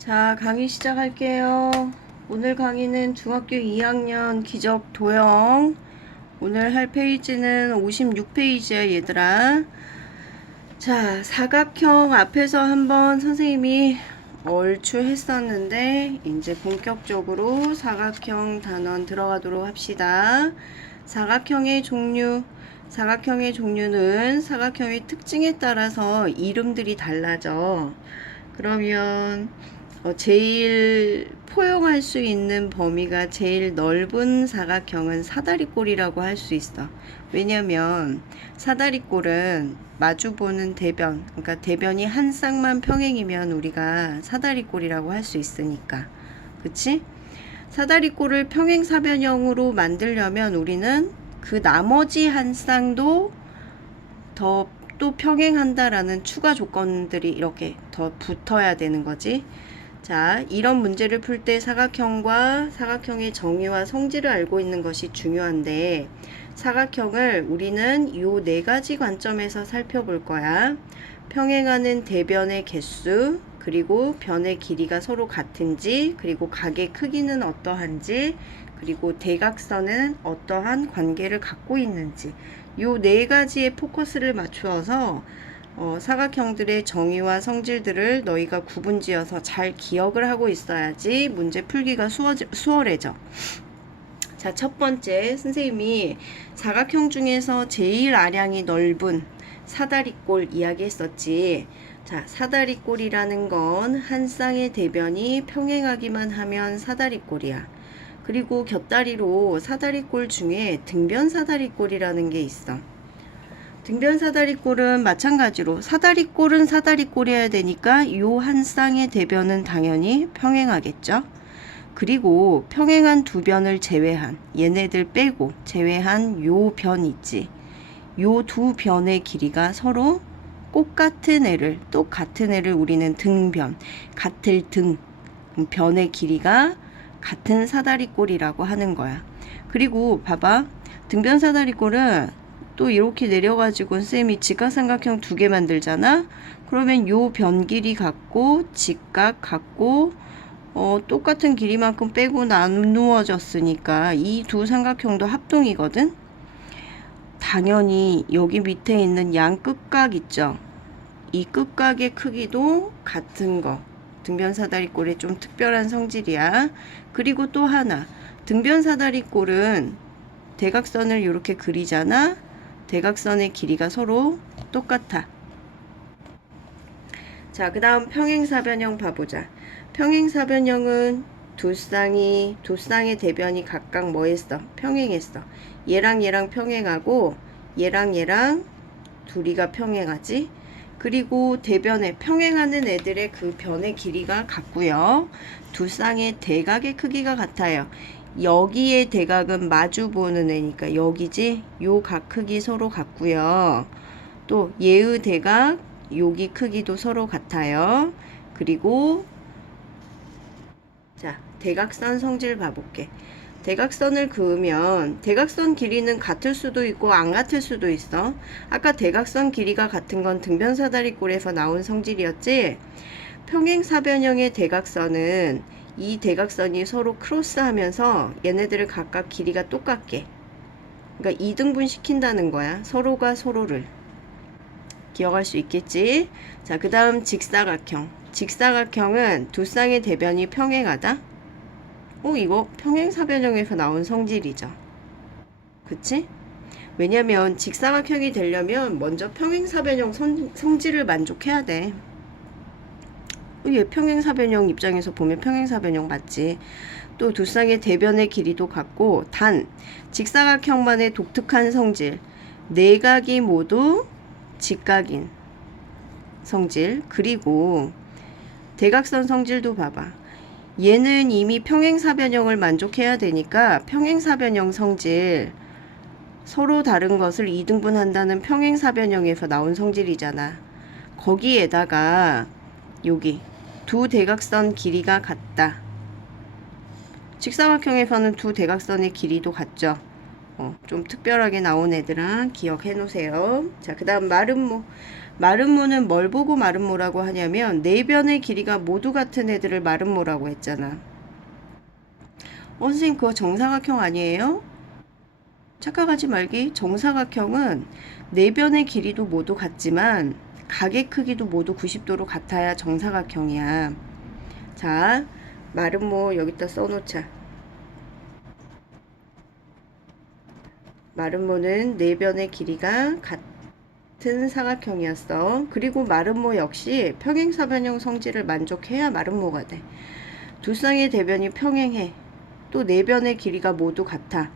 자, 강의 시작할게요. 오늘 강의는 중학교 2학년 기적 도형. 오늘 할 페이지는 56페이지야, 얘들아. 자, 사각형 앞에서 한번 선생님이 얼추 했었는데, 이제 본격적으로 사각형 단원 들어가도록 합시다. 사각형의 종류는 사각형의 특징에 따라서 이름들이 달라져. 그러면 제일 포용할 수 있는 범위가 제일 넓은 사각형은 사다리꼴이라고 할 수 있어. 왜냐면 사다리꼴은 마주보는 대변, 그러니까 대변이 한 쌍만 평행이면 우리가 사다리꼴이라고 할 수 있으니까. 그치? 사다리꼴을 평행사변형으로 만들려면 우리는 그 나머지 한 쌍도 더 또 평행한다라는 추가 조건들이 이렇게 더 붙어야 되는 거지. 자, 이런 문제를 풀 때 사각형과 사각형의 정의와 성질을 알고 있는 것이 중요한데, 사각형을 우리는 요 네 가지 관점에서 살펴볼 거야. 평행하는 대변의 개수, 그리고 변의 길이가 서로 같은지, 그리고 각의 크기는 어떠한지, 그리고 대각선은 어떠한 관계를 갖고 있는지, 요 네 가지의 포커스를 맞추어서 사각형들의 정의와 성질들을 너희가 구분지어서 잘 기억을 하고 있어야지 문제 풀기가 수월해져. 자, 첫 번째, 선생님이 사각형 중에서 제일 아량이 넓은 사다리꼴 이야기했었지. 자, 사다리꼴이라는 건 한 쌍의 대변이 평행하기만 하면 사다리꼴이야. 그리고 곁다리로 사다리꼴 중에 등변 사다리꼴이라는 게 있어. 등변 사다리꼴은 마찬가지로 사다리꼴은 사다리꼴이어야 되니까 요 한 쌍의 대변은 당연히 평행하겠죠. 그리고 평행한 두 변을 제외한, 얘네들 빼고 제외한 요 변 있지. 요 두 변의 길이가 서로 똑같은 애를 우리는 등변, 같을 등, 변의 길이가 같은 사다리꼴이라고 하는 거야. 그리고 봐봐, 등변 사다리꼴은 또 이렇게 내려가지고 쌤이 직각삼각형 두 개 만들잖아. 그러면 요 변 길이 같고 직각 같고 똑같은 길이만큼 빼고 나누어졌으니까 이 두 삼각형도 합동이거든. 당연히 여기 밑에 있는 양 끝각 있죠. 이 끝각의 크기도 같은 거. 등변 사다리꼴의 좀 특별한 성질이야. 그리고 또 하나, 등변 사다리꼴은 대각선을 이렇게 그리잖아. 대각선의 길이가 서로 똑같아. 자, 그 다음 평행사변형 봐보자. 평행사변형은 두 쌍의 대변이 각각 뭐 했어? 평행했어. 얘랑 얘랑 평행하고 얘랑 둘이가 평행하지. 그리고 대변에 평행하는 애들의 그 변의 길이가 같고요. 두 쌍의 대각의 크기가 같아요. 여기의 대각은 마주보는 애니까 여기지. 요 각 크기 서로 같고요. 또 얘의 대각 여기 크기도 서로 같아요. 그리고 자, 대각선 성질 봐볼게. 대각선을 그으면 대각선 길이는 같을 수도 있고 안 같을 수도 있어. 아까 대각선 길이가 같은 건 등변사다리꼴에서 나온 성질이었지. 평행사변형의 대각선은 이 대각선이 서로 크로스하면서 얘네들을 각각 길이가 똑같게, 그러니까 2등분 시킨다는 거야. 서로가 서로를. 기억할 수 있겠지? 자, 그 다음 직사각형. 직사각형은 두 쌍의 대변이 평행하다. 이거 평행사변형에서 나온 성질이죠. 그치? 왜냐면 직사각형이 되려면 먼저 평행사변형 성질을 만족해야 돼. 얘 평행사변형 입장에서 보면 평행사변형 맞지. 또 두 쌍의 대변의 길이도 같고, 단 직사각형만의 독특한 성질, 내각이 모두 직각인 성질. 그리고 대각선 성질도 봐봐. 얘는 이미 평행사변형을 만족해야 되니까 평행사변형 성질, 서로 다른 것을 2등분한다는 평행사변형에서 나온 성질이잖아. 거기에다가 여기 두 대각선 길이가 같다. 직사각형에서는 두 대각선의 길이도 같죠. 좀 특별하게 나온 애들아 기억해 놓으세요. 자, 그 다음 마름모. 마름모는 뭘 보고 마름모라고 하냐면 네 변의 길이가 모두 같은 애들을 마름모라고 했잖아. 선생님 그거 정사각형 아니에요? 착각하지 말기. 정사각형은 네 변의 길이도 모두 같지만 각의 크기도 모두 90도로 같아야 정사각형이야. 자, 마름모 여기다 써놓자. 마름모는 네 변의 길이가 같은 사각형이었어. 그리고 마름모 역시 평행사변형 성질을 만족해야 마름모가 돼. 두 쌍의 대변이 평행해. 또 네 변의 길이가 모두 같아.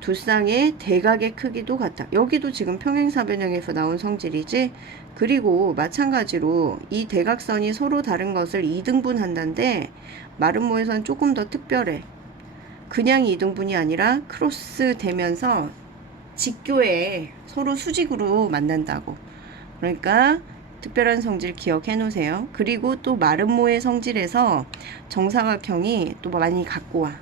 두 쌍의 대각의 크기도 같아. 여기도 지금 평행사변형에서 나온 성질이지. 그리고 마찬가지로 이 대각선이 서로 다른 것을 이등분한다는데 마름모에서는 조금 더 특별해. 그냥 이등분이 아니라 크로스 되면서 직교에 서로 수직으로 만난다고. 그러니까 특별한 성질 기억해 놓으세요. 그리고 또 마름모의 성질에서 정사각형이 또 많이 갖고 와.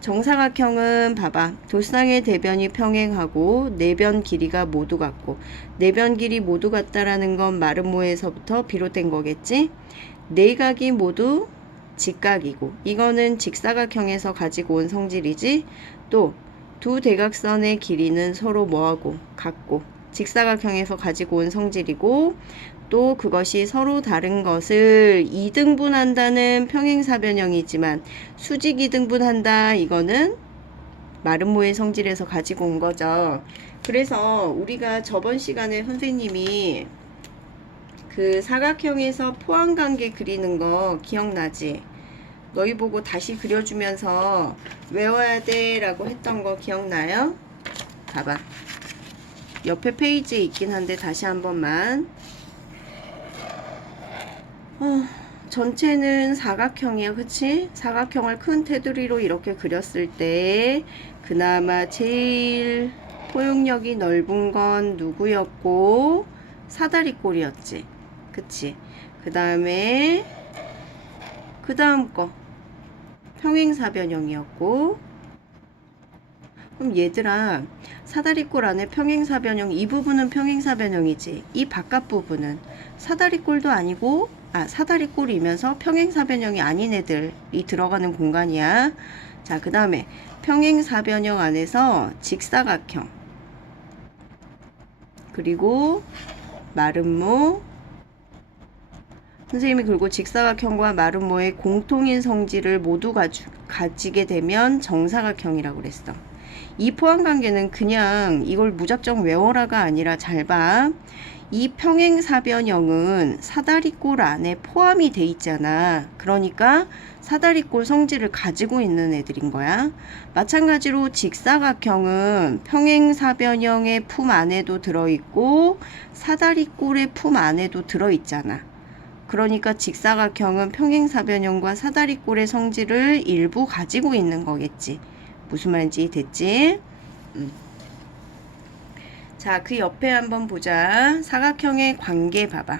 정사각형은 봐봐. 두 쌍의 대변이 평행하고 네 변 길이가 모두 같고, 네 변 길이 모두 같다라는 건 마름모에서부터 비롯된 거겠지. 네 각이 모두 직각이고, 이거는 직사각형에서 가지고 온 성질이지. 또 두 대각선의 길이는 서로 뭐하고 같고 직사각형에서 가지고 온 성질이고, 또 그것이 서로 다른 것을 이등분한다는 평행사변형이지만 수직 이등분한다, 이거는 마름모의 성질에서 가지고 온 거죠. 그래서 우리가 저번 시간에 선생님이 그 사각형에서 포함관계 그리는 거 기억나지? 너희 보고 다시 그려주면서 외워야 돼 라고 했던 거 기억나요? 봐봐. 옆에 페이지에 있긴 한데 다시 한 번만. 전체는 사각형이야, 그치? 사각형을 큰 테두리로 이렇게 그렸을 때 그나마 제일 포용력이 넓은 건 누구였고? 사다리꼴이었지, 그치? 그 다음 거 평행사변형이었고. 그럼 얘들아, 사다리꼴 안에 평행사변형, 이 부분은 평행사변형이지, 이 바깥 부분은 사다리꼴도 아니고, 사다리꼴이면서 평행사변형이 아닌 애들이 들어가는 공간이야. 자, 그 다음에 평행사변형 안에서 직사각형, 그리고 마름모. 선생님이 그리고 직사각형과 마름모의 공통인 성질을 모두 가지게 되면 정사각형이라고 그랬어. 이 포함관계는 그냥 이걸 무작정 외워라가 아니라 잘 봐. 이 평행사변형은 사다리꼴 안에 포함이 돼 있잖아. 그러니까 사다리꼴 성질을 가지고 있는 애들인 거야. 마찬가지로 직사각형은 평행사변형의 품 안에도 들어있고 사다리꼴의 품 안에도 들어있잖아. 그러니까 직사각형은 평행사변형과 사다리꼴의 성질을 일부 가지고 있는 거겠지. 무슨 말인지 됐지? 자, 그 옆에 한번 보자. 사각형의 관계 봐봐.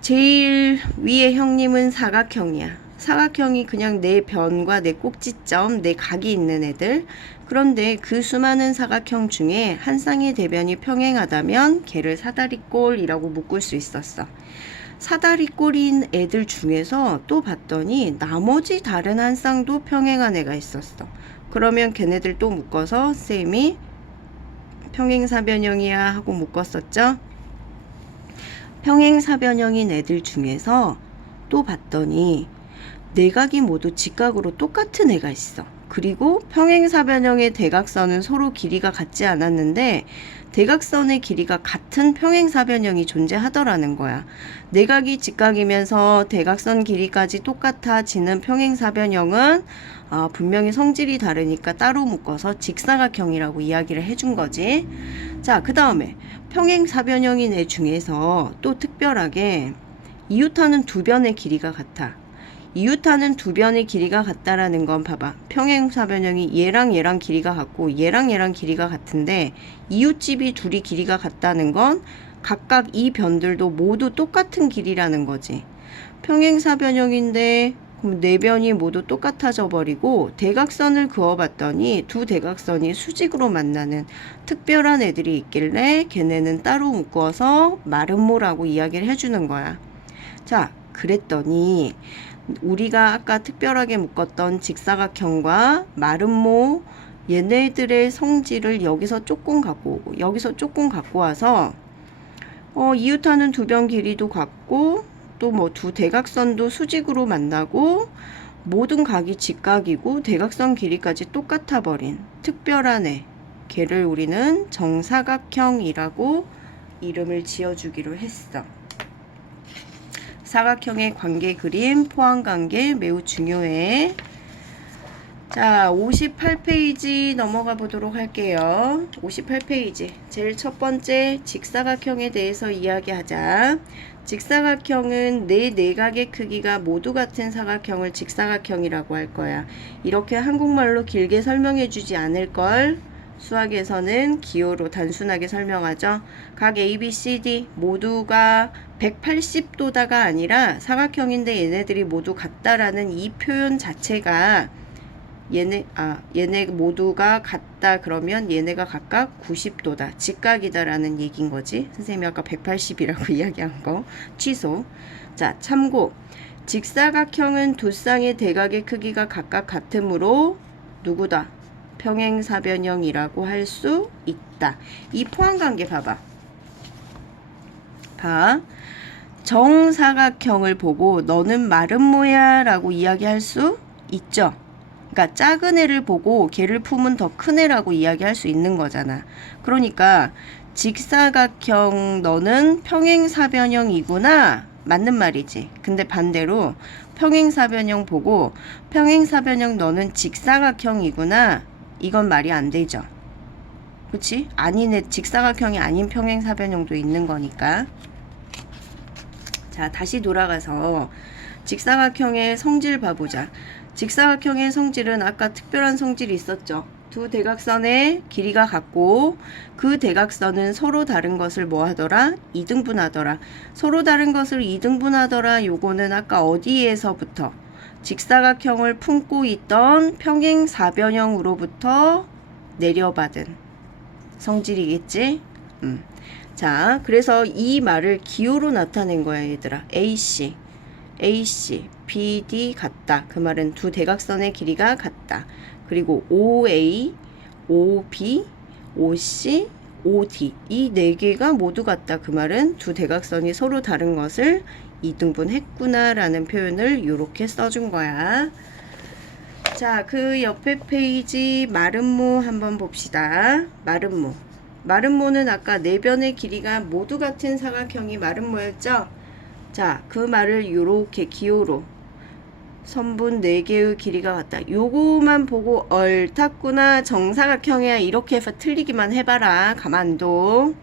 제일 위에 형님은 사각형이야. 사각형이 그냥 내 변과 내 꼭지점, 내 각이 있는 애들. 그런데 그 수많은 사각형 중에 한 쌍의 대변이 평행하다면 걔를 사다리꼴이라고 묶을 수 있었어. 사다리꼴인 애들 중에서 또 봤더니 나머지 다른 한 쌍도 평행한 애가 있었어. 그러면 걔네들 또 묶어서 쌤이 평행사변형이야 하고 묶었었죠. 평행사변형인 애들 중에서 또 봤더니 네 각이 모두 직각으로 똑같은 애가 있어. 그리고 평행사변형의 대각선은 서로 길이가 같지 않았는데 대각선의 길이가 같은 평행사변형이 존재하더라는 거야. 네 각이 직각이면서 대각선 길이까지 똑같아지는 평행사변형은 분명히 성질이 다르니까 따로 묶어서 직사각형이라고 이야기를 해준 거지. 자, 그 다음에 평행사변형인 애 중에서 또 특별하게 이웃하는 두 변의 길이가 같아. 이웃하는 두 변의 길이가 같다라는 건 봐봐. 평행사변형이 얘랑 얘랑 길이가 같고 얘랑 얘랑 길이가 같은데 이웃집이 둘이 길이가 같다는 건 각각 이 변들도 모두 똑같은 길이라는 거지. 평행사변형인데 그럼 네 변이 모두 똑같아져 버리고 대각선을 그어봤더니 두 대각선이 수직으로 만나는 특별한 애들이 있길래 걔네는 따로 묶어서 마름모라고 이야기를 해주는 거야. 자, 그랬더니 우리가 아까 특별하게 묶었던 직사각형과 마름모 얘네들의 성질을 여기서 조금 갖고 오고 여기서 조금 갖고 와서 이웃하는 두 변 길이도 같고 또 뭐 두 대각선도 수직으로 만나고 모든 각이 직각이고 대각선 길이까지 똑같아 버린 특별한 애, 걔를 우리는 정사각형이라고 이름을 지어주기로 했어. 사각형의 관계 그림, 포항관계 매우 중요해. 자, 58페이지 넘어가 보도록 할게요. 58페이지. 제일 첫 번째 직사각형에 대해서 이야기하자. 직사각형은 네 내각의 크기가 모두 같은 사각형을 직사각형이라고 할 거야. 이렇게 한국말로 길게 설명해 주지 않을 걸. 수학에서는 기호로 단순하게 설명하죠. 각 A, B, C, D 모두가 180도다가 아니라 사각형인데 얘네들이 모두 같다라는 이 표현 자체가 얘네 모두가 같다 그러면 얘네가 각각 90도다 직각이다라는 얘기인 거지. 선생님이 아까 180이라고 이야기한 거 취소. 자, 참고. 직사각형은 두 쌍의 대각의 크기가 각각 같으므로 누구다? 평행사변형이라고 할 수 있다. 이 포함관계 봐봐. 정사각형을 보고 너는 마름모야 라고 이야기할 수 있죠. 그러니까 작은 애를 보고 걔를 품은 더 큰 애라고 이야기할 수 있는 거잖아. 그러니까 직사각형 너는 평행사변형이구나 맞는 말이지. 근데 반대로 평행사변형 보고 평행사변형 너는 직사각형이구나 이건 말이 안 되죠. 그치? 아닌 애, 직사각형이 아닌 평행사변형도 있는 거니까. 자, 다시 돌아가서 직사각형의 성질 봐보자. 직사각형의 성질은 아까 특별한 성질이 있었죠. 두 대각선의 길이가 같고 그 대각선은 서로 다른 것을 뭐 하더라? 이등분하더라. 서로 다른 것을 이등분하더라. 요거는 아까 어디에서부터? 직사각형을 품고 있던 평행사변형으로부터 내려받은 성질이겠지? 자, 그래서 이 말을 기호로 나타낸 거야, 얘들아. AC, BD 같다. 그 말은 두 대각선의 길이가 같다. 그리고 OA, OB, OC, OD 이 네 개가 모두 같다. 그 말은 두 대각선이 서로 다른 것을 이등분했구나 라는 표현을 이렇게 써준 거야. 자, 그 옆에 페이지 마름모 한번 봅시다. 마름모는 아까 네 변의 길이가 모두 같은 사각형이 마름모였죠? 자, 그 말을 요렇게 기호로 선분 4개의 길이가 같다. 요거만 보고 옳았구나 정사각형이야 이렇게 해서 틀리기만 해봐라. 가만둬.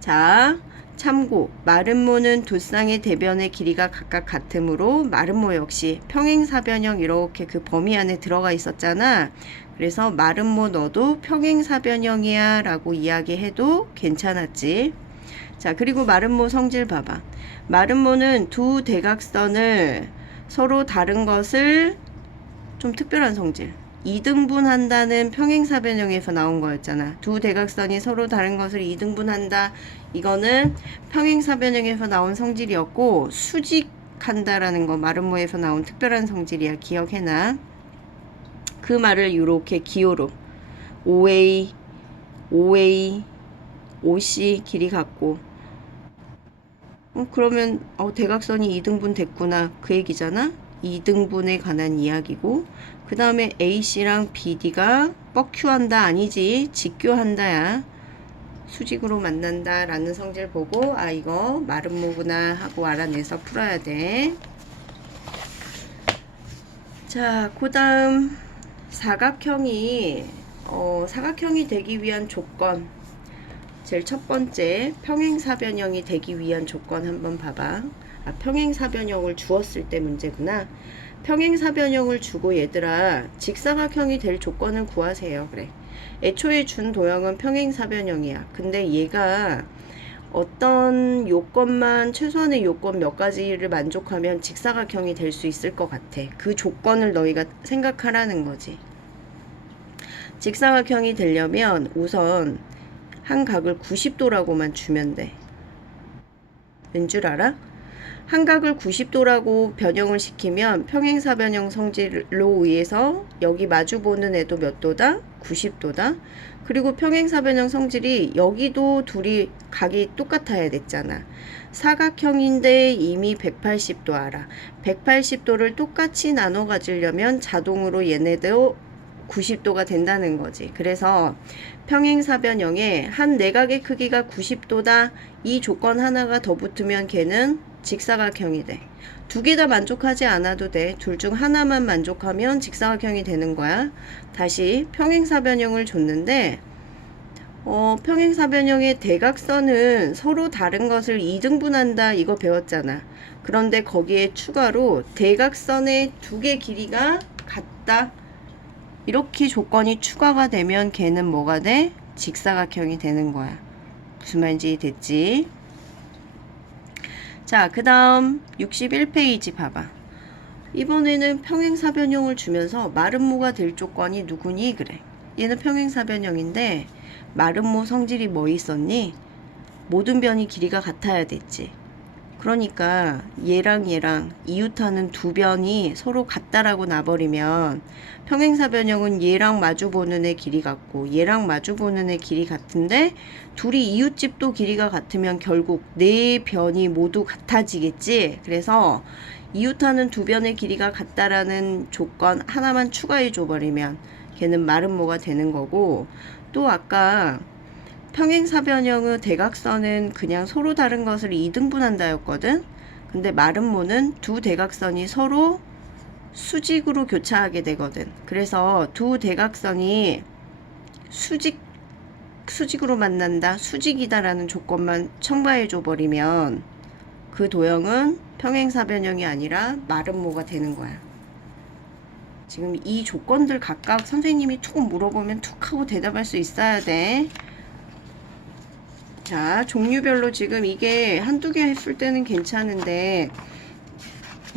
자, 참고. 마름모는 두 쌍의 대변의 길이가 각각 같으므로 마름모 역시 평행사변형 이렇게 그 범위 안에 들어가 있었잖아. 그래서 마름모 너도 평행사변형이야 라고 이야기해도 괜찮았지. 자, 그리고 마름모 성질 봐봐. 마름모는 두 대각선을 서로 다른 것을 좀 특별한 성질 2등분한다는 평행사변형에서 나온 거였잖아. 두 대각선이 서로 다른 것을 2등분한다. 이거는 평행사변형에서 나온 성질이었고 수직한다라는 거 마름모에서 나온 특별한 성질이야. 기억해놔. 그 말을 이렇게 기호로 OA, OC 길이 같고 그러면 대각선이 2등분 됐구나 그 얘기잖아. 2등분에 관한 이야기고 그 다음에 AC랑 BD가 뻑큐한다 아니지 직교한다야. 수직으로 만난다 라는 성질 보고 아 이거 마름모구나 하고 알아내서 풀어야 돼. 자, 그 다음 사각형이 되기 위한 조건 제일 첫 번째 평행사변형이 되기 위한 조건 한번 봐봐. 아, 평행사변형을 주었을 때 문제구나. 평행사변형을 주고 얘들아 직사각형이 될 조건을 구하세요. 그래. 애초에 준 도형은 평행사변형이야. 근데 얘가 어떤 요건만, 최소한의 요건 몇 가지를 만족하면 직사각형이 될 수 있을 것 같아. 그 조건을 너희가 생각하라는 거지. 직사각형이 되려면 우선 한 각을 90도라고만 주면 돼. 왠 줄 알아? 한 각을 90도라고 변형을 시키면 평행사변형 성질로 의해서 여기 마주보는 애도 몇 도다? 90도다. 그리고 평행사변형 성질이 여기도 둘이 각이 똑같아야 됐잖아. 사각형인데 이미 180도 알아. 180도를 똑같이 나눠 가지려면 자동으로 얘네도 90도가 된다는 거지. 그래서 평행사변형에 한 내각의 크기가 90도다. 이 조건 하나가 더 붙으면 걔는 직사각형이 돼. 두 개 다 만족하지 않아도 돼. 둘 중 하나만 만족하면 직사각형이 되는 거야. 다시 평행사변형을 줬는데 평행사변형의 대각선은 서로 다른 것을 2등분한다 이거 배웠잖아. 그런데 거기에 추가로 대각선의 두 개 길이가 같다. 이렇게 조건이 추가가 되면 걔는 뭐가 돼? 직사각형이 되는 거야. 무슨 말인지 됐지? 자, 그 다음 61페이지 봐봐. 이번에는 평행사변형을 주면서 마름모가 될 조건이 누구니? 그래. 얘는 평행사변형인데 마름모 성질이 뭐 있었니? 모든 변이 길이가 같아야 됐지. 그러니까 얘랑 이웃하는 두 변이 서로 같다라고 놔버리면 평행사변형은 얘랑 마주보는 애 길이 같고 얘랑 마주보는 애 길이 같은데 둘이 이웃집도 길이가 같으면 결국 네 변이 모두 같아지겠지. 그래서 이웃하는 두 변의 길이가 같다라는 조건 하나만 추가해 줘버리면 걔는 마름모가 되는 거고, 또 아까 평행사변형의 대각선은 그냥 서로 다른 것을 2등분한다 였거든. 근데 마름모는 두 대각선이 서로 수직으로 교차하게 되거든. 그래서 두 대각선이 수직으로 만난다, 수직이다라는 조건만 첨가해 줘 버리면 그 도형은 평행사변형이 아니라 마름모가 되는 거야. 지금 이 조건들 각각 선생님이 툭 물어보면 툭 하고 대답할 수 있어야 돼. 자, 종류별로 지금 이게 한두 개 했을 때는 괜찮은데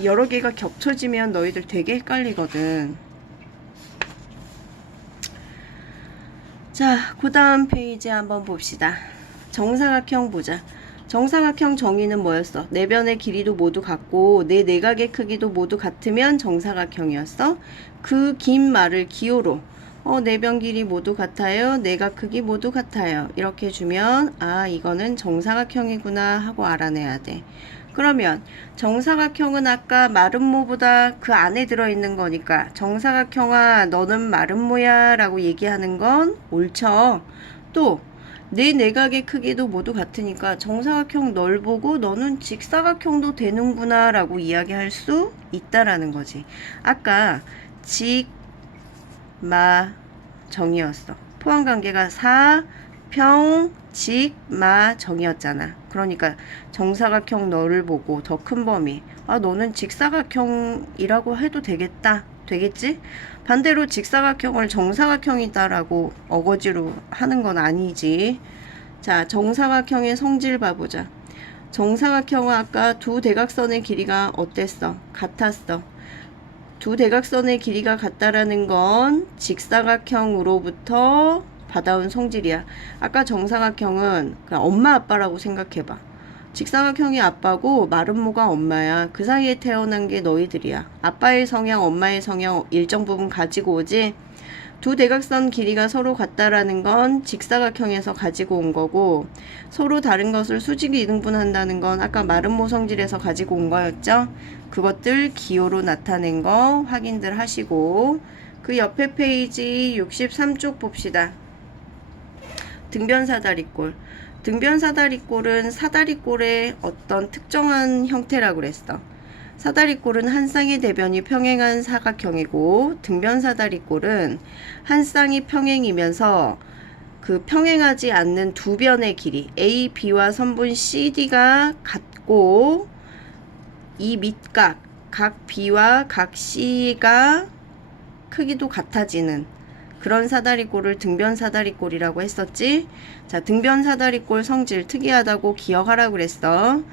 여러 개가 겹쳐지면 너희들 되게 헷갈리거든. 자, 그 다음 페이지 한번 봅시다. 정사각형 보자. 정사각형 정의는 뭐였어? 네 변의 길이도 모두 같고 네 내각의 크기도 모두 같으면 정사각형이었어. 그 긴 말을 기호로 내변 길이 모두 같아요. 내각 크기 모두 같아요. 이렇게 주면 아, 이거는 정사각형이구나 하고 알아내야 돼. 그러면 정사각형은 아까 마름모보다 그 안에 들어있는 거니까 정사각형아 너는 마름모야 라고 얘기하는 건 옳죠. 또 내 내각의 크기도 모두 같으니까 정사각형 널 보고 너는 직사각형도 되는구나 라고 이야기할 수 있다라는 거지. 아까 직, 마, 정이었어. 포함관계가 사, 평, 직, 마, 정이었잖아. 그러니까 정사각형 너를 보고 더 큰 범위 너는 직사각형이라고 해도 되겠다. 되겠지? 반대로 직사각형을 정사각형이다 라고 어거지로 하는 건 아니지. 자, 정사각형의 성질 봐보자. 정사각형은 아까 두 대각선의 길이가 어땠어? 같았어. 두 대각선의 길이가 같다라는 건 직사각형으로부터 받아온 성질이야. 아까 정사각형은 그냥 엄마 아빠라고 생각해봐. 직사각형이 아빠고 마름모가 엄마야. 그 사이에 태어난 게 너희들이야. 아빠의 성향, 엄마의 성향 일정 부분 가지고 오지. 두 대각선 길이가 서로 같다라는 건 직사각형에서 가지고 온 거고, 서로 다른 것을 수직 이등분한다는 건 아까 마름모 성질에서 가지고 온 거였죠. 그것들 기호로 나타낸 거 확인들 하시고, 그 옆에 페이지 63쪽 봅시다. 등변사다리꼴. 등변사다리꼴은 사다리꼴의 어떤 특정한 형태라고 그랬어. 사다리꼴은 한 쌍의 대변이 평행한 사각형이고, 등변사다리꼴은 한 쌍이 평행이면서 그 평행하지 않는 두 변의 길이 A, B와 선분 CD가 같고, 이 밑각, 각 B와 각 C가 크기도 같아지는 그런 사다리꼴을 등변사다리꼴이라고 했었지. 자, 등변사다리꼴 성질 특이하다고 기억하라고 그랬어.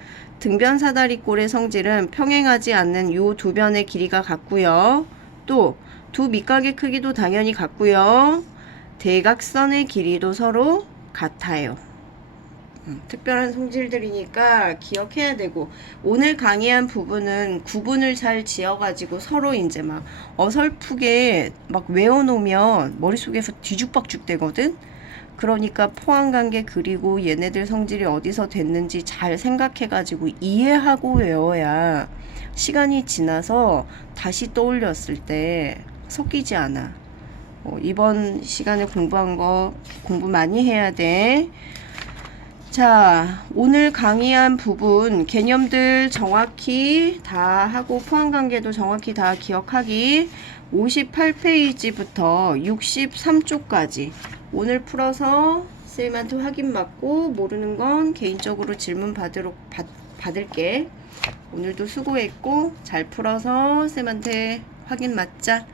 등변사다리꼴의 성질은 평행하지 않는 요 두 변의 길이가 같고요. 또 두 밑각의 크기도 당연히 같고요. 대각선의 길이도 서로 같아요. 특별한 성질들이니까 기억해야 되고, 오늘 강의한 부분은 구분을 잘 지어가지고 서로 이제 막 어설프게 막 외워놓으면 머릿속에서 뒤죽박죽 되거든. 그러니까 포항관계 그리고 얘네들 성질이 어디서 됐는지 잘 생각해가지고 이해하고 외워야 시간이 지나서 다시 떠올렸을 때 섞이지 않아. 이번 시간에 공부한 거 공부 많이 해야 돼. 자, 오늘 강의한 부분 개념들 정확히 다 하고 포항관계도 정확히 다 기억하기. 58페이지부터 63쪽까지 오늘 풀어서 쌤한테 확인 받고 모르는 건 개인적으로 질문 받을게. 오늘도 수고했고 잘 풀어서 쌤한테 확인 받자.